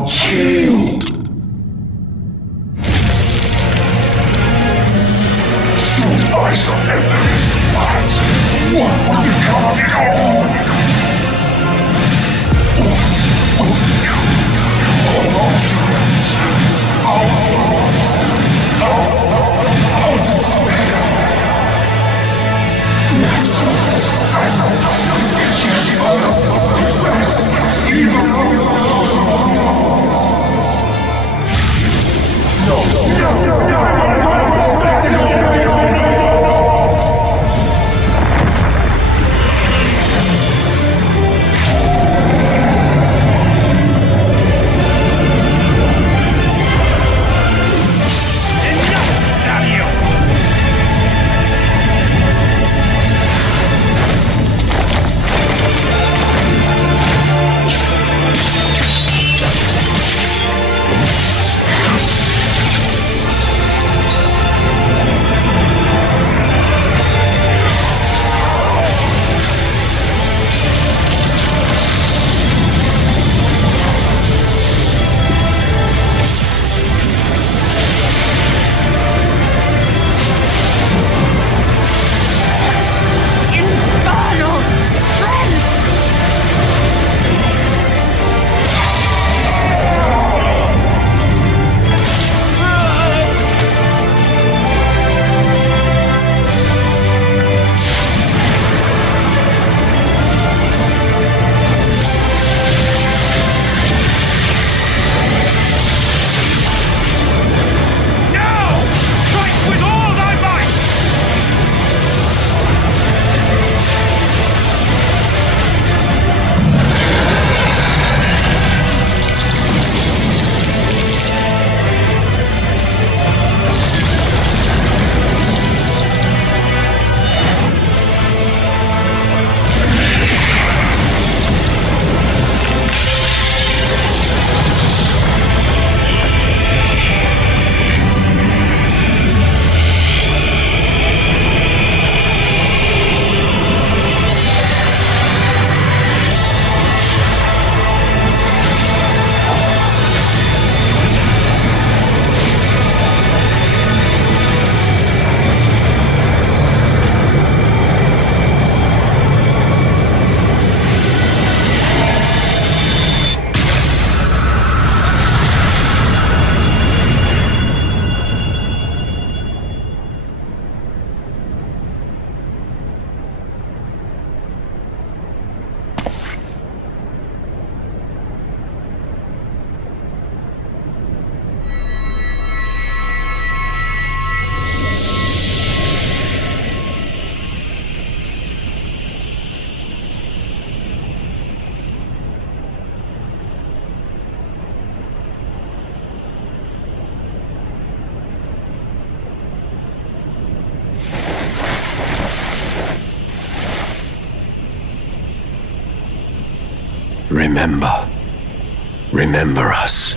are killed. Should I surrender this fight, what will become of it all? What will become of our dreams? Our despair? Remember us.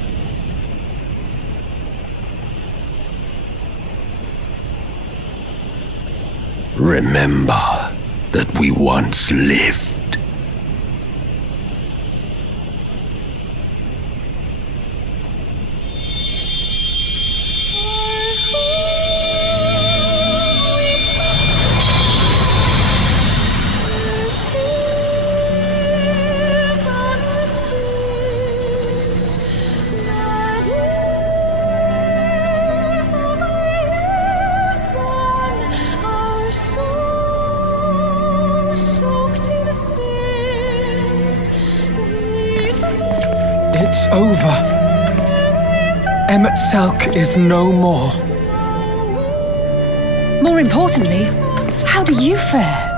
Remember that we once lived. It's over. Emmett Selk is no more. More importantly, how do you fare?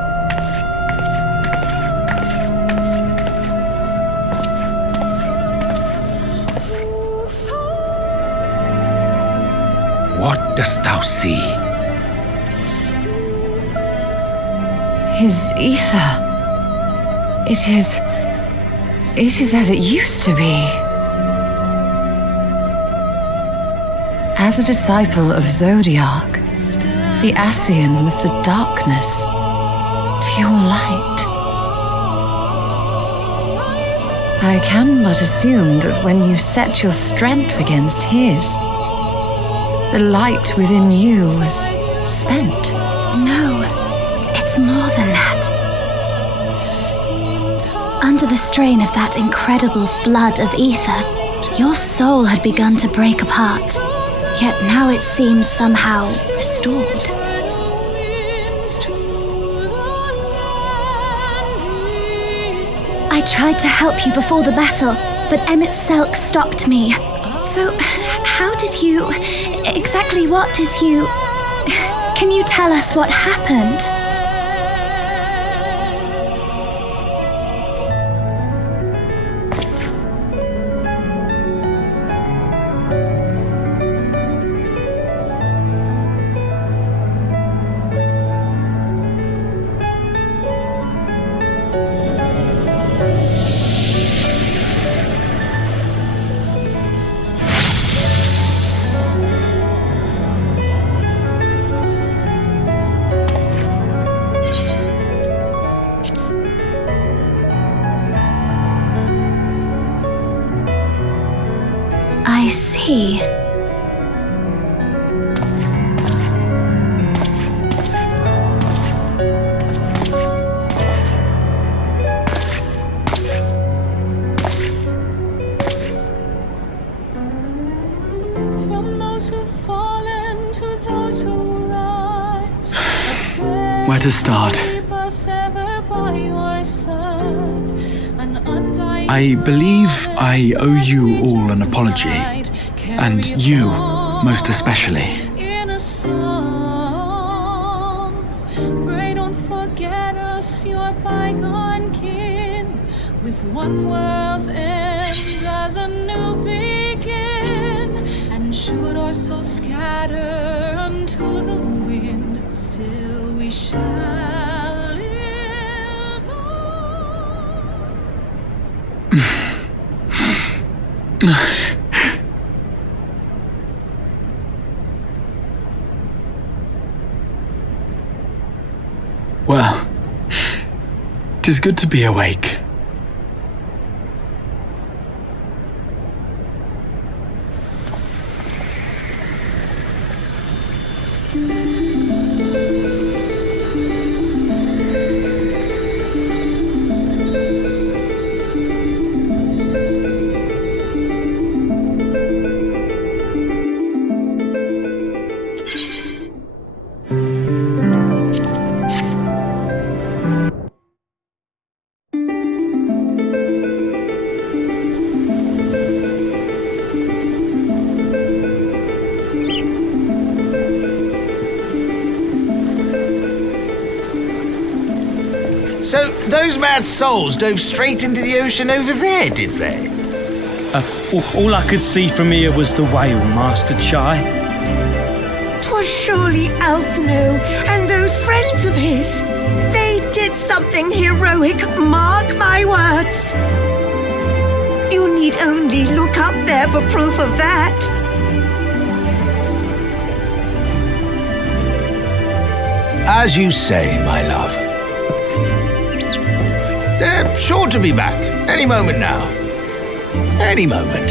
What dost thou see? His ether. It is as it used to be. As a disciple of Zodiac, the Ascian was the darkness to your light. I can but assume that when you set your strength against his, the light within you was spent. No, it's more than that. Under the strain of that incredible flood of ether, your soul had begun to break apart, yet now it seems somehow restored. I tried to help you before the battle, but Emmett Selk stopped me. So, how did you... exactly what did you... Can you tell us what happened? I see. From those who've fallen to those who rise. Where to start? I believe I owe you all an apology, and you most especially. In a song, pray don't forget us, your bygone kin, with one world's end as a new begin, and should our souls scatter unto the wind, still we shall live on. Well, 'tis good to be awake. So, those mad souls dove straight into the ocean over there, did they? All I could see from here was the whale, Master Chai. 'Twas surely Alphino and those friends of his. They did something heroic, mark my words. You need only look up there for proof of that. As you say, my love. They're sure to be back any moment now. Any moment.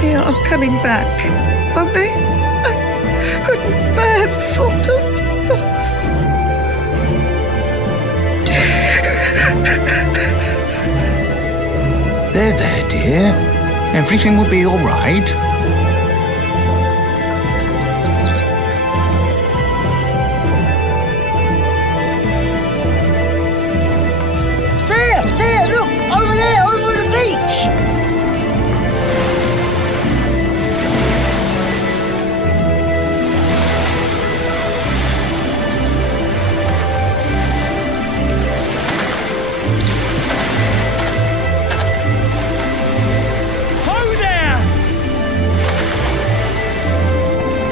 They are coming back, aren't they? I couldn't bear the thought of... They're there, dear. Everything will be all right. There, look! Over there, over the beach!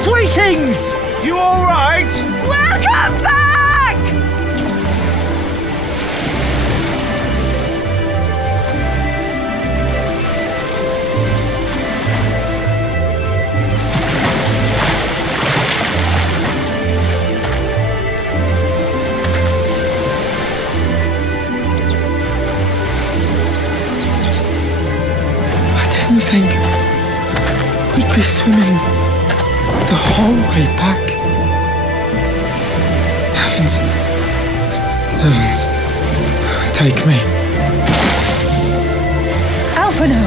Greetings! You all right? Welcome back! swimming the whole way back. Heavens. Take me. Alphino!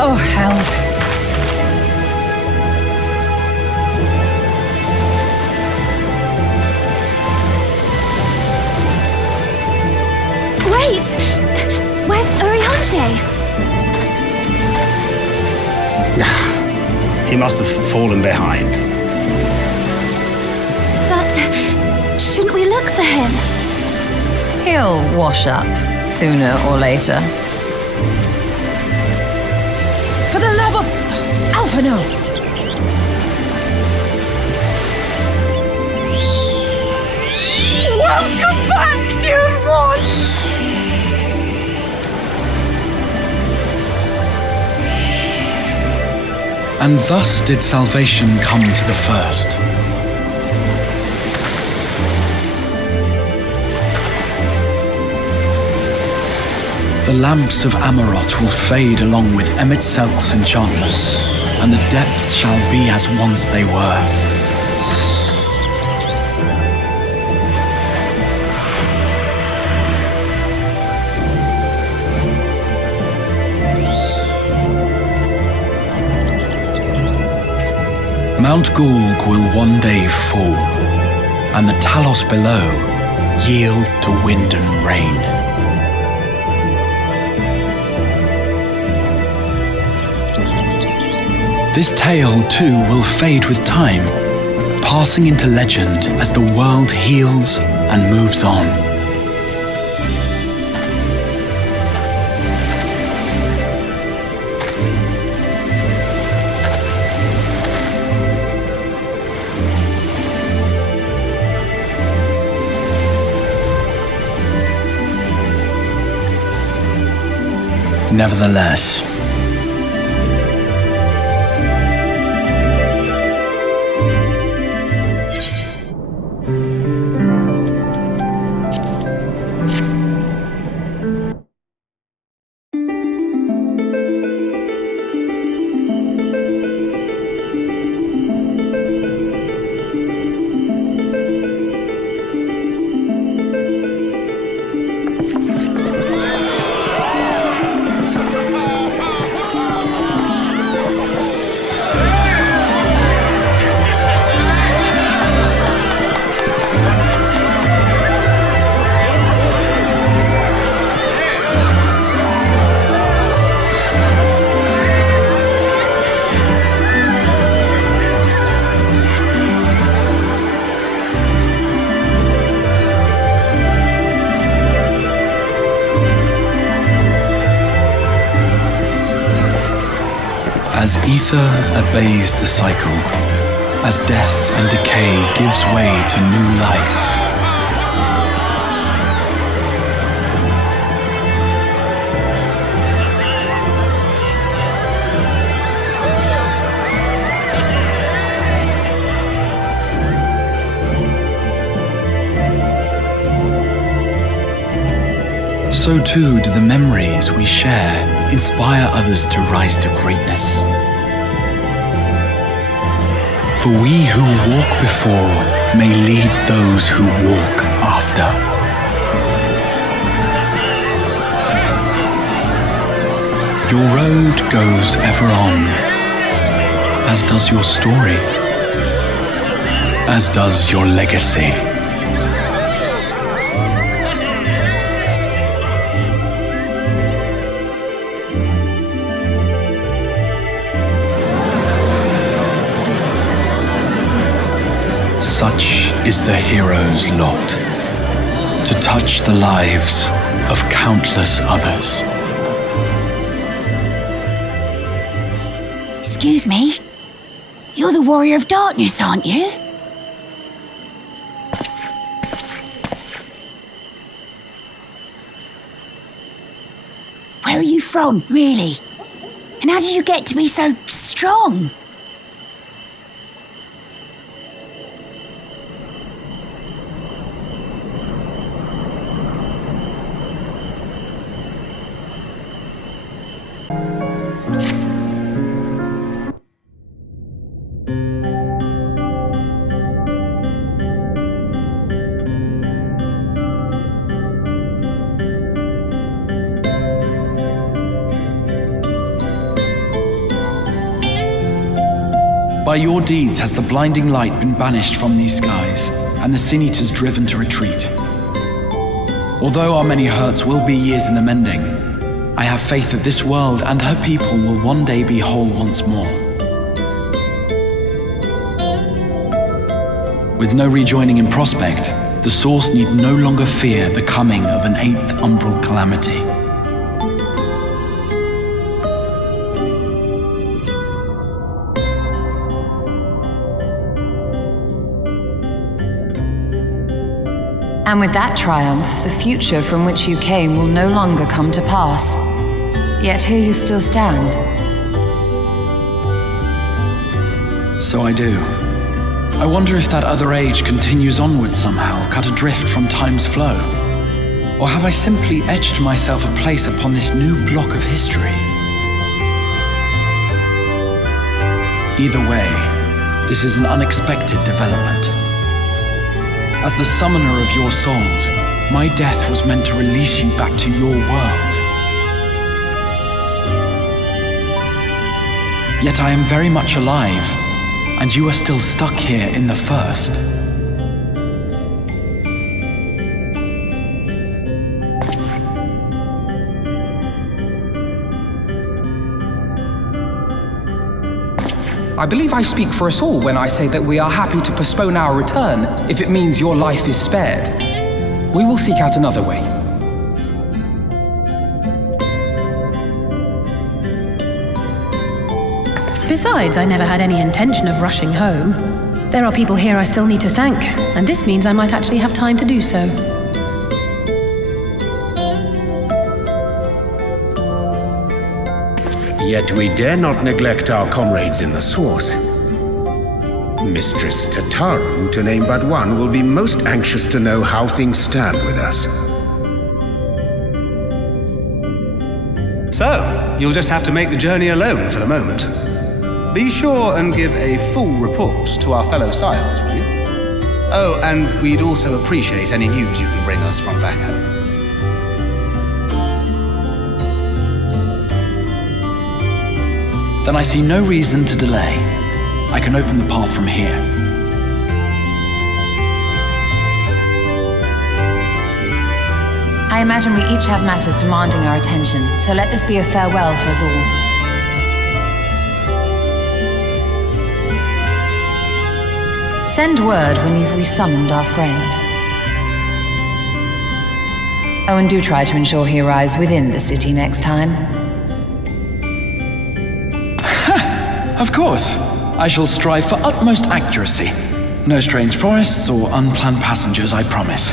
Oh, hells. Wait! Where's Urianger? He must have fallen behind. But shouldn't we look for him? He'll wash up sooner or later. For the love of Alphino! Welcome back, dear ones! And thus did salvation come to the first. The lamps of Amarot will fade along with Emmett Selk's enchantments, and the depths shall be as once they were. Mount Gulg will one day fall, and the Talos below yield to wind and rain. This tale, too, will fade with time, passing into legend as the world heals and moves on. Nevertheless, as ether obeys the cycle, as death and decay gives way to new life, so too do the memories we share inspire others to rise to greatness. For we who walk before may lead those who walk after. Your road goes ever on, as does your story, as does your legacy. Such is the hero's lot, to touch the lives of countless others. Excuse me? You're the Warrior of Darkness, aren't you? Where are you from, really? And how did you get to be so strong? By your deeds has the blinding light been banished from these skies, and the Sin Eaters driven to retreat. Although our many hurts will be years in the mending, I have faith that this world and her people will one day be whole once more. With no rejoining in prospect, the Source need no longer fear the coming of an 8th umbral calamity. And with that triumph, the future from which you came will no longer come to pass. Yet here you still stand. So I do. I wonder if that other age continues onward somehow, cut adrift from time's flow. Or have I simply etched myself a place upon this new block of history? Either way, this is an unexpected development. As the summoner of your souls, my death was meant to release you back to your world. Yet I am very much alive, and you are still stuck here in the First. I believe I speak for us all when I say that we are happy to postpone our return if it means your life is spared. We will seek out another way. Besides, I never had any intention of rushing home. There are people here I still need to thank, and this means I might actually have time to do so. Yet we dare not neglect our comrades in the Source. Mistress Tataru, to name but one, will be most anxious to know how things stand with us. So, you'll just have to make the journey alone for the moment. Be sure and give a full report to our fellow sires, will you? Oh, and we'd also appreciate any news you can bring us from back home. Then I see no reason to delay. I can open the path from here. I imagine we each have matters demanding our attention, so let this be a farewell for us all. Send word when you've resummoned our friend. Oh, and do try to ensure he arrives within the city next time. Of course. I shall strive for utmost accuracy. No strange forests or unplanned passengers, I promise.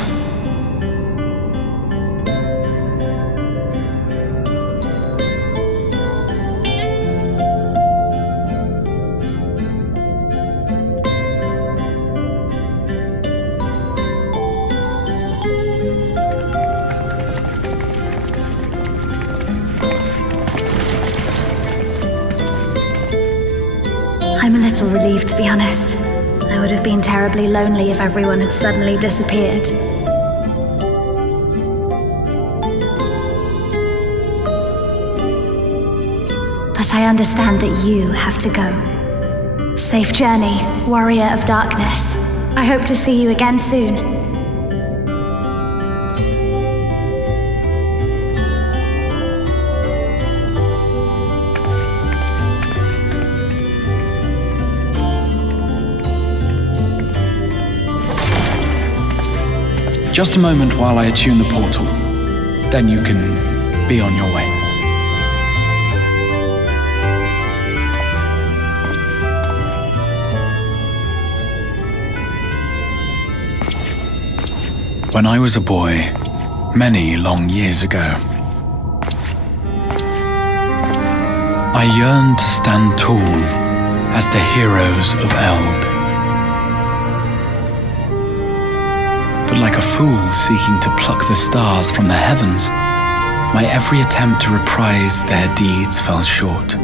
I'm a little relieved, to be honest. I would have been terribly lonely if everyone had suddenly disappeared. But I understand that you have to go. Safe journey, warrior of darkness. I hope to see you again soon. Just a moment while I attune the portal. Then you can be on your way. When I was a boy, many long years ago, I yearned to stand tall as the heroes of Eld. But like a fool seeking to pluck the stars from the heavens, my every attempt to reprise their deeds fell short.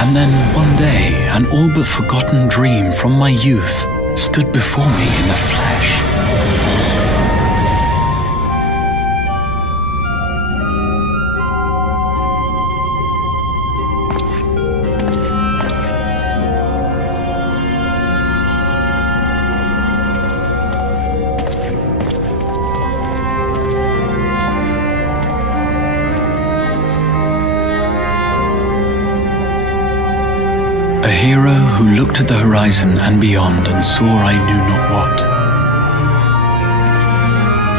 And then one day, an all but forgotten dream from my youth stood before me in the flesh. hero who looked at the horizon and beyond and saw I knew not what.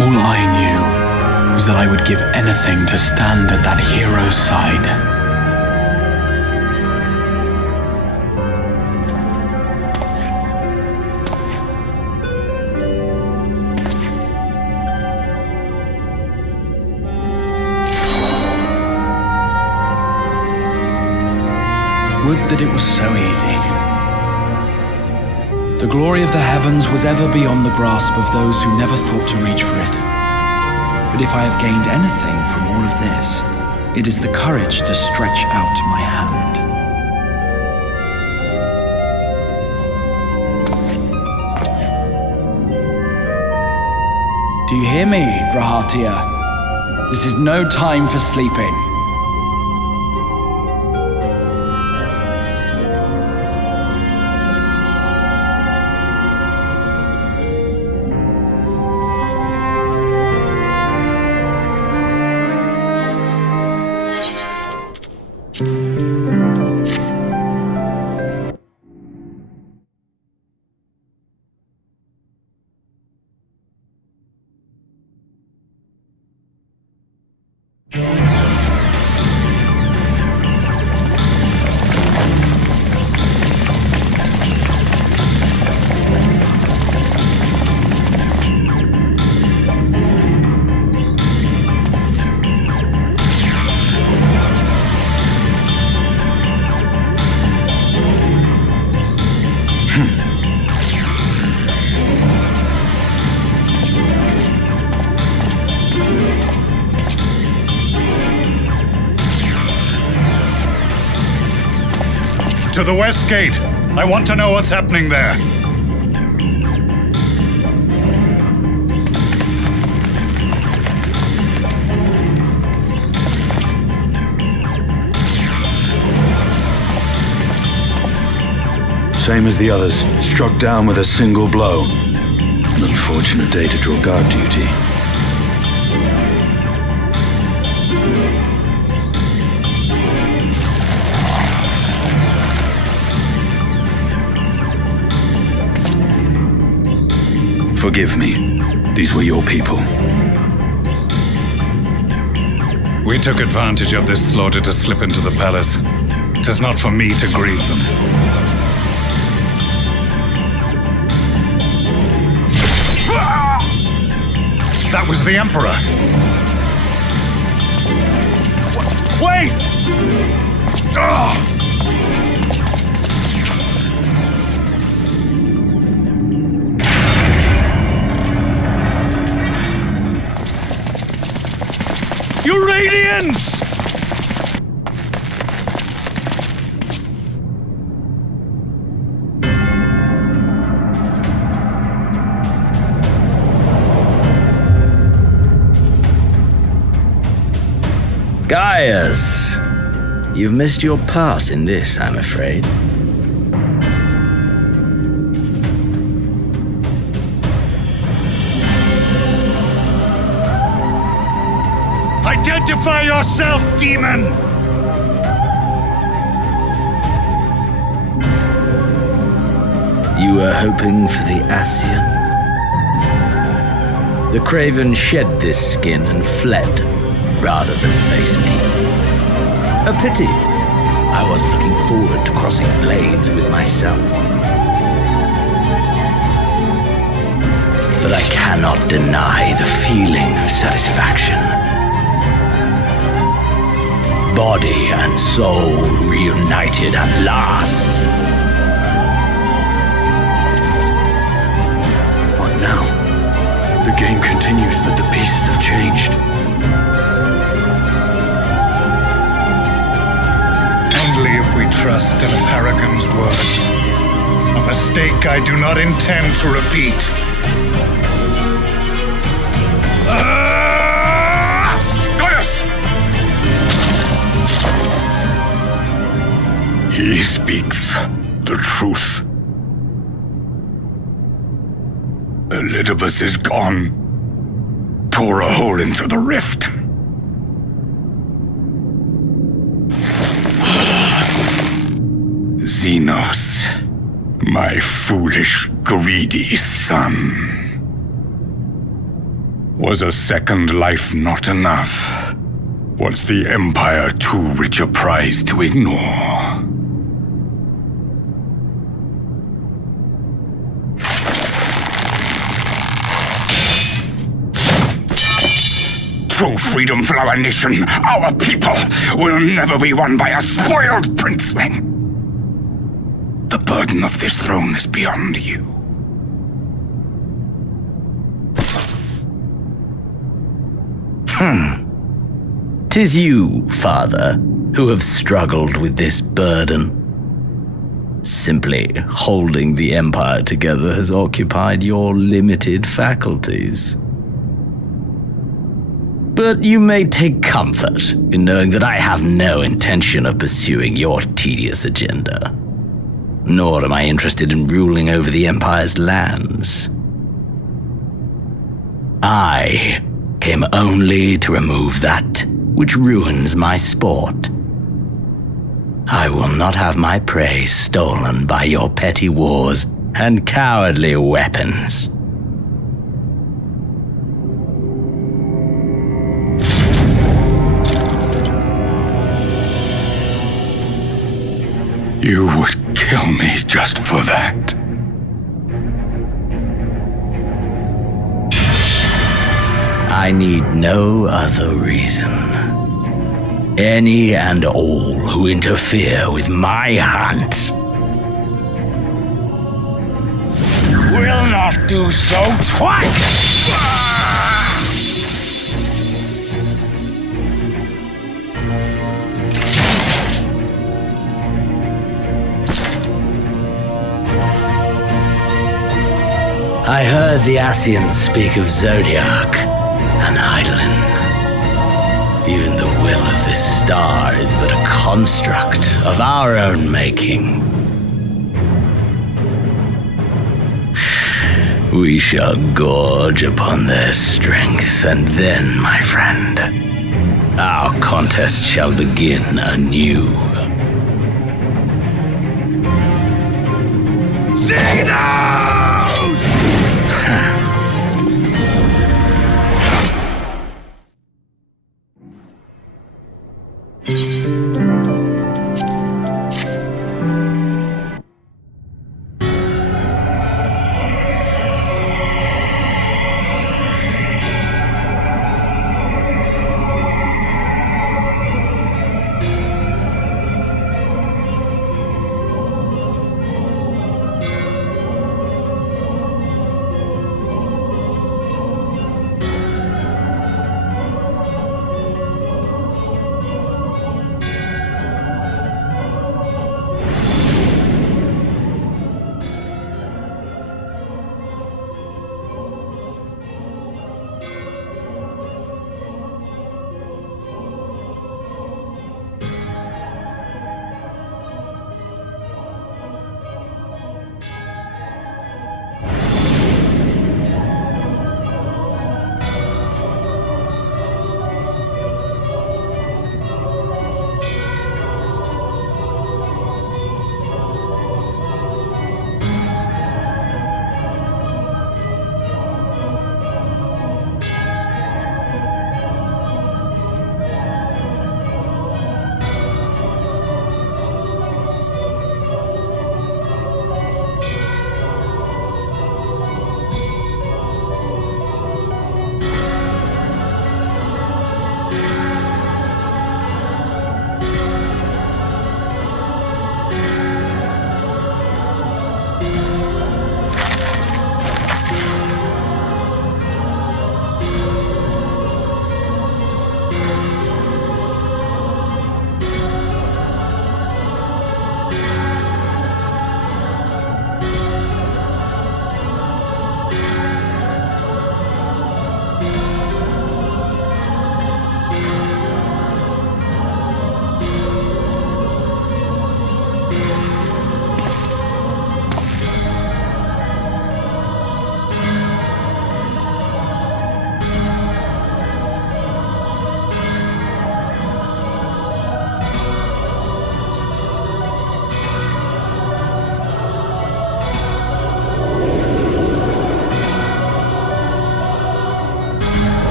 All I knew was that I would give anything to stand at that hero's side. Would that it was so easy. The glory of the heavens was ever beyond the grasp of those who never thought to reach for it. But if I have gained anything from all of this, it is the courage to stretch out my hand. Do you hear me, Grahatia? This is no time for sleeping. To the west gate. I want to know what's happening there. Same as the others, struck down with a single blow. An unfortunate day to draw guard duty. Forgive me. These were your people. We took advantage of this slaughter to slip into the palace. 'Tis not for me to grieve them. That was the Emperor! Wait! Uranians! Gaius! You've missed your part in this, I'm afraid. Identify yourself, demon! You were hoping for the Ascian? The Craven shed this skin and fled, rather than face me. A pity. I was looking forward to crossing blades with myself. But I cannot deny the feeling of satisfaction. Body and soul reunited at last. What now? The game continues, but the pieces have changed. Only if we trust in Paragon's words. A mistake I do not intend to repeat. Gaius! He speaks the truth. Elidibus is gone. Tore a hole into the rift. Xenos, my foolish, greedy son. Was a second life not enough? Was the Empire too rich a prize to ignore? True freedom for our nation, our people, will never be won by a spoiled princeling. The burden of this throne is beyond you. 'Tis you, Father, who have struggled with this burden. Simply holding the Empire together has occupied your limited faculties. But you may take comfort in knowing that I have no intention of pursuing your tedious agenda. Nor am I interested in ruling over the Empire's lands. I came only to remove that which ruins my sport. I will not have my prey stolen by your petty wars and cowardly weapons. You would kill me just for that. I need no other reason. Any and all who interfere with my hunt will not do so twice! I heard the Ascians speak of Zodiac and Eidolon. Even the will of this star is but a construct of our own making. We shall gorge upon their strength, and then, my friend, our contest shall begin anew. Xenos!